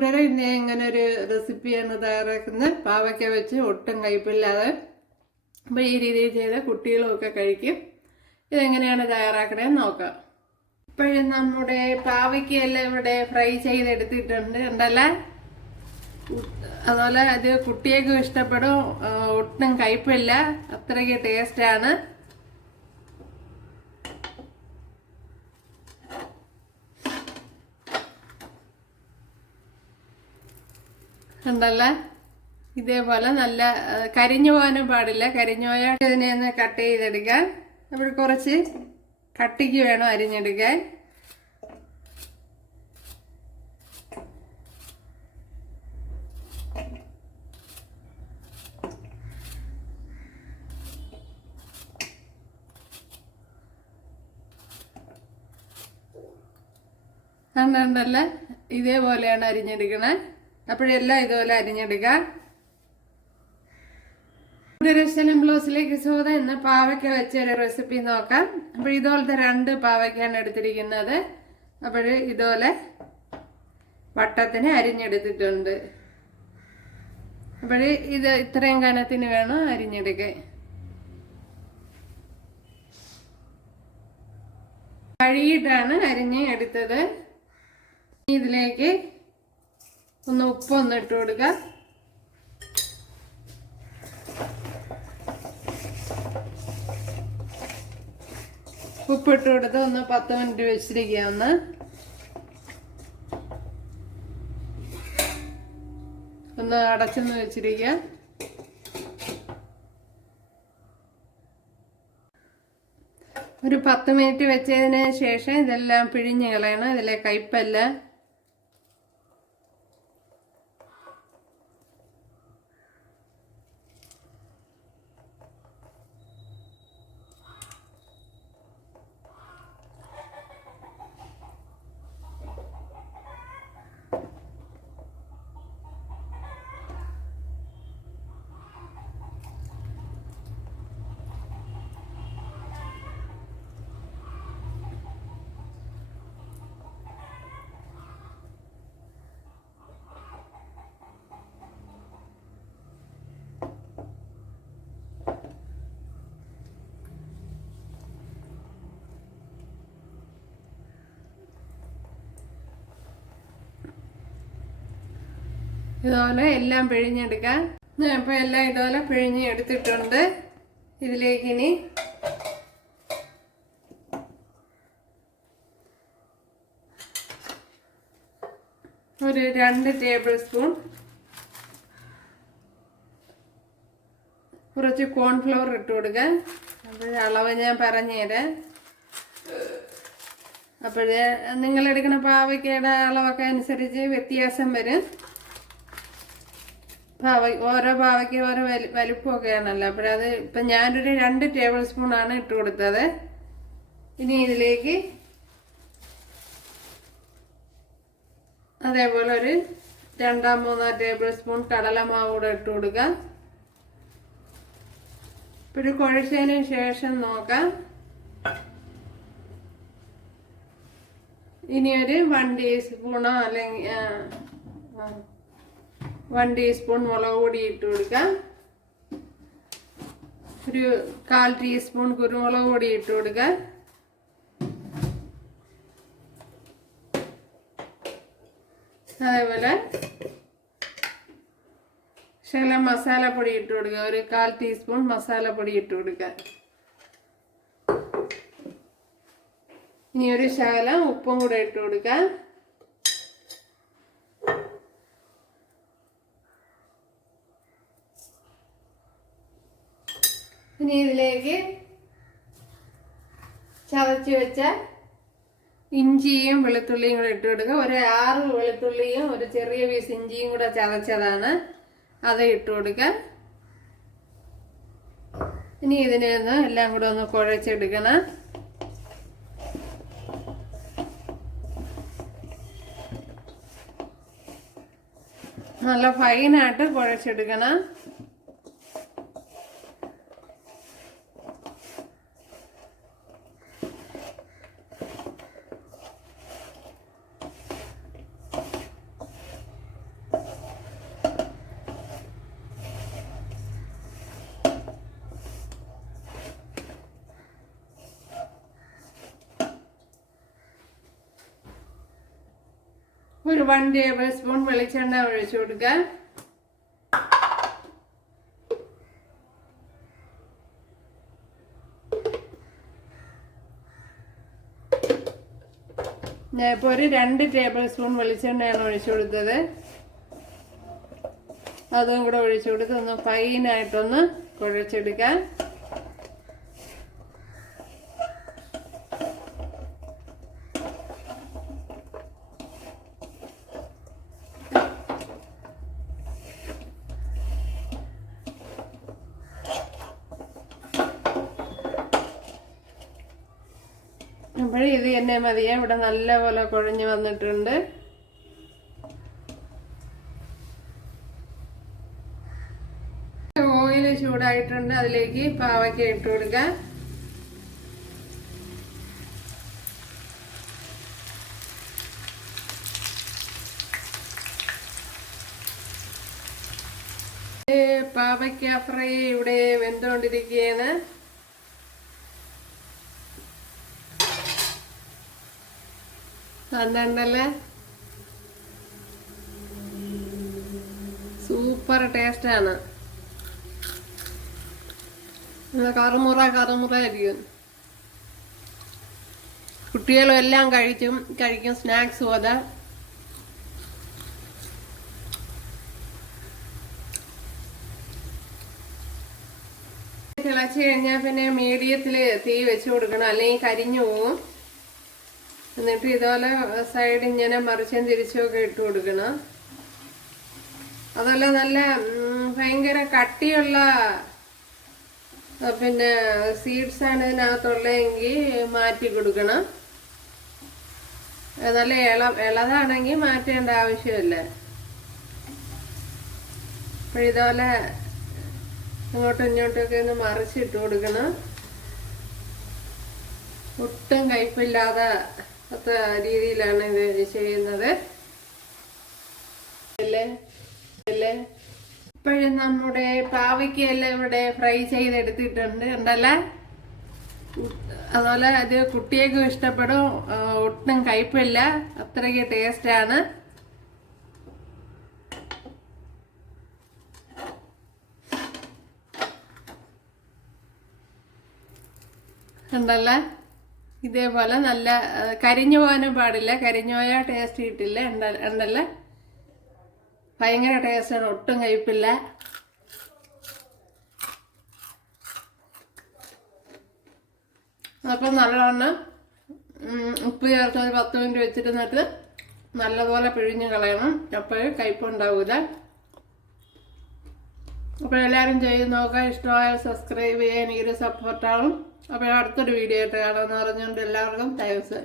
ഇവിടെ ഇന്ന് ഇങ്ങനെ ഒരു റെസിപ്പിയാണ് തയ്യാറാക്കുന്നത്. പാവയ്ക്ക വെച്ച് ഒട്ടും കയ്പില്ലാതെ. അപ്പോൾ ഈ രീതിയിൽ ചെയ്ത് കുട്ടികളുമൊക്കെ കഴിക്കും. ഇതെങ്ങനെയാണ് തയ്യാറാക്കണേന്ന് നോക്കാം. ഇപ്പോഴും നമ്മുടെ പാവയ്ക്കയെല്ലാം ഇവിടെ ഫ്രൈ ചെയ്തെടുത്തിട്ടുണ്ട്. ഉണ്ടല്ലേ അതുപോലെ അത് കുട്ടികൾക്കും ഇഷ്ടപ്പെടും. ഒട്ടും കയ്പില്ല. അത്രയ്ക്ക് ടേസ്റ്റാണ് ഉണ്ടല്ലേ? ഇതേപോലെ നല്ല കരിഞ്ഞു പോകാനും പാടില്ല. കരിഞ്ഞു പോയാൽ ഇതിനെ ഒന്ന് കട്ട് ചെയ്തെടുക്കാം അപ്പോൾ കുറച്ച് കട്ടിക്ക് വേണം അരിഞ്ഞെടുക്കാൻ. കണ്ടല്ല ഇതേപോലെയാണ് അരിഞ്ഞെടുക്കണേ. അപ്പോഴെല്ലാം ഇതുപോലെ അരിഞ്ഞെടുക്കുക. രസലം ബ്ലൗസിലേക്ക് സോത എന്ന പാവയ്ക്ക വെച്ച ഒരു റെസിപ്പി നോക്കാം. അപ്പോൾ ഇതുപോലത്തെ രണ്ട് പാവയ്ക്കാണ് എടുത്തിരിക്കുന്നത്. അപ്പോൾ ഇതുപോലെ വട്ടത്തിന് അരിഞ്ഞെടുത്തിട്ടുണ്ട്. അപ്പോൾ ഇത് ഇത്രയും കനത്തിന് വേണം അരിഞ്ഞെടുക്കാൻ കഴുകിയിട്ടാണ് അരിഞ്ഞ് എടുത്തത്. ഇതിലേക്ക് ഒന്ന് ഉപ്പ് ഒന്ന് ഇട്ട് കൊടുക്കുക ഉപ്പിട്ട് കൊടുത്ത് ഒന്ന് പത്ത് മിനിറ്റ് വെച്ചിരിക്കുക ഒന്ന് ഒന്ന് അടച്ചെന്ന് വെച്ചിരിക്കുക ഒരു പത്ത് മിനിറ്റ് വെച്ചതിന് ശേഷം ഇതെല്ലാം പിഴിഞ്ഞ് കളയണം. ഇതിലെ കയ്പല്ല ഇതുപോലെ എല്ലാം പിഴിഞ്ഞെടുക്കാം. ഞാൻ ഇപ്പോൾ എല്ലാം ഇതുപോലെ പിഴിഞ്ഞ് എടുത്തിട്ടുണ്ട്. ഇതിലേക്ക് ഇനി ഒരു രണ്ട് ടേബിൾ സ്പൂൺ കുറച്ച് കോൺഫ്ലവർ ഇട്ട് കൊടുക്കുക. അപ്പോൾ അളവ് ഞാൻ പറഞ്ഞുതരാം. അപ്പോഴേ നിങ്ങൾ എടുക്കുന്ന പാവയ്ക്കയുടെ അളവൊക്കെ അനുസരിച്ച് വ്യത്യാസം വരും. പാവ ഓരോ പാവയ്ക്ക് ഓരോ വലി വലിപ്പമൊക്കെയാണല്ലോ. അപ്പോഴത് ഇപ്പം ഞാനൊരു രണ്ട് ടേബിൾ സ്പൂണാണ് ഇട്ട് കൊടുത്തത്. ഇനി ഇതിലേക്ക് അതേപോലെ ഒരു രണ്ടാം മൂന്നാം ടേബിൾ സ്പൂൺ കടലമാവ് കൂടെ ഇട്ട് കൊടുക്കാം. പിന്നെ കുഴച്ചതിന് ശേഷം നോക്കാം. ഇനി ഒരു വൺ ടീസ്പൂണോ അല്ലെങ്കിൽ വൺ ടീസ്പൂൺ മുളക് പൊടി ഇട്ട് കൊടുക്കാം. ഒരു കാൽ ടീസ്പൂൺ കുരുമുളക് പൊടി ഇട്ട് കൊടുക്കാം. അതേപോലെ ശകലം മസാലപ്പൊടി ഇട്ട് കൊടുക്കുക ഒരു കാൽ ടീസ്പൂൺ മസാലപ്പൊടി ഇട്ട് കൊടുക്കുക ഇനി ഒരു ശകലം ഉപ്പും കൂടെ ഇട്ട് കൊടുക്കാം. ഇനി ഇതിലേക്ക് ചതച്ച് വെച്ച ഇഞ്ചിയും വെളുത്തുള്ളിയും കൂടെ ഇട്ട് കൊടുക്കുക. ഒരു ആറ് വെളുത്തുള്ളിയും ഒരു ചെറിയ പീസ് ഇഞ്ചിയും കൂടെ ചതച്ചതാണ്. അത് ഇട്ട് കൊടുക്കുക. ഇനി ഇതിനെ ഒന്ന് എല്ലാം കൂടെ ഒന്ന് കുഴച്ചെടുക്കണം. നല്ല ഫൈനായിട്ട് കുഴച്ചെടുക്കണം. ഒരു വൺ ടേബിൾ സ്പൂൺ വെളിച്ചെണ്ണ ഒഴിച്ചു കൊടുക്കുക. ഞാൻ ഇപ്പോൾ ഒരു രണ്ട് ടേബിൾ സ്പൂൺ വെളിച്ചെണ്ണയാണ് ഒഴിച്ചു കൊടുത്തത്. അതും കൂടെ ഒഴിച്ചു കൊടുത്ത് ഒന്ന് ഫൈനായിട്ടൊന്ന് കുഴച്ചെടുക്കാം. അപ്പോഴേ ഇത് തന്നെ മതിയെ ഇവിടെ നല്ലപോലെ കുഴഞ്ഞ് വന്നിട്ടുണ്ട്. ഓയിൽ ചൂടായിട്ടുണ്ട്. അതിലേക്ക് പാവയ്ക്ക ഇട്ട് കൊടുക്കാം. പാവയ്ക്ക ഫ്രൈ ഇവിടെ വെന്തുകൊണ്ടിരിക്കുകയാണ്. കണ്ടല്ലേ സൂപ്പർ ടേസ്റ്റ് ആണ് നല്ല കറുമുറ കറുമുറ ആയിരിക്കും കുട്ടികളും എല്ലാം കഴിച്ചും കഴിക്കും സ്നാക്സ് പോലെ. തിളച്ച് കഴിഞ്ഞാൽ പിന്നെ മീഡിയത്തിൽ തീ വെച്ച് കൊടുക്കണം. അല്ലെങ്കിൽ കരിഞ്ഞു പോകും എന്നിട്ട് ഇതുപോലെ സൈഡ് ഇങ്ങനെ മറിച്ചും തിരിച്ചുമൊക്കെ ഇട്ട് കൊടുക്കണം. അതല്ല നല്ല ഭയങ്കര കട്ടിയുള്ള പിന്നെ സീഡ്സ് ആണ് ഇതിനകത്തുള്ളതെങ്കിൽ മാറ്റി കൊടുക്കണം. നല്ല ഇള ഇളതാണെങ്കിൽ മാറ്റേണ്ട ആവശ്യമില്ല. അപ്പോൾ ഇതുപോലെ അങ്ങോട്ടും ഇങ്ങോട്ടൊക്കെ ഒന്ന് മറിച്ചിട്ട് കൊടുക്കണം. ഒട്ടും കയ്പില്ലാതെ അത്ര രീതിയിലാണ് ഇത് ചെയ്യുന്നത്. ഇപ്പോഴും നമ്മുടെ പാവയ്ക്കെല്ലാം ഇവിടെ ഫ്രൈ ചെയ്തെടുത്തിട്ടുണ്ട്. ഉണ്ടല്ലേ അതുപോലെ ഇത് കുട്ടിയേക്കും ഇഷ്ടപ്പെടും. ഒട്ടും കയ്പില്ല അത്രയ്ക്ക് ടേസ്റ്റാണ് ഉണ്ടല്ലേ ഇതേപോലെ നല്ല കരിഞ്ഞു പോകാനും പാടില്ല. കരിഞ്ഞു പോയാൽ ടേസ്റ്റ് കിട്ടില്ല. എണ്ണ എണ്ണല്ല ഭയങ്കര ടേസ്റ്റാണ് ഒട്ടും കഴിപ്പില്ല. അപ്പം നല്ലവണ്ണം ഉപ്പ് ചേർത്ത് ഒരു പത്ത് മിനിറ്റ് വെച്ചിരുന്നിട്ട് നല്ലപോലെ പിഴിഞ്ഞ് കളയണം. അപ്പോൾ കയ്പുണ്ടാവില്ല അപ്പോൾ എല്ലാവരും ചെയ്ത് നോക്കാൻ ഇഷ്ടമായാൽ സബ്സ്ക്രൈബ് ചെയ്യാൻ എനിക്കൊരു സപ്പോർട്ടാവും അപ്പോൾ അടുത്തൊരു വീഡിയോ ആയിട്ട് കാണാമെന്ന് പറഞ്ഞുകൊണ്ട് എല്ലാവർക്കും താങ്ക്സ്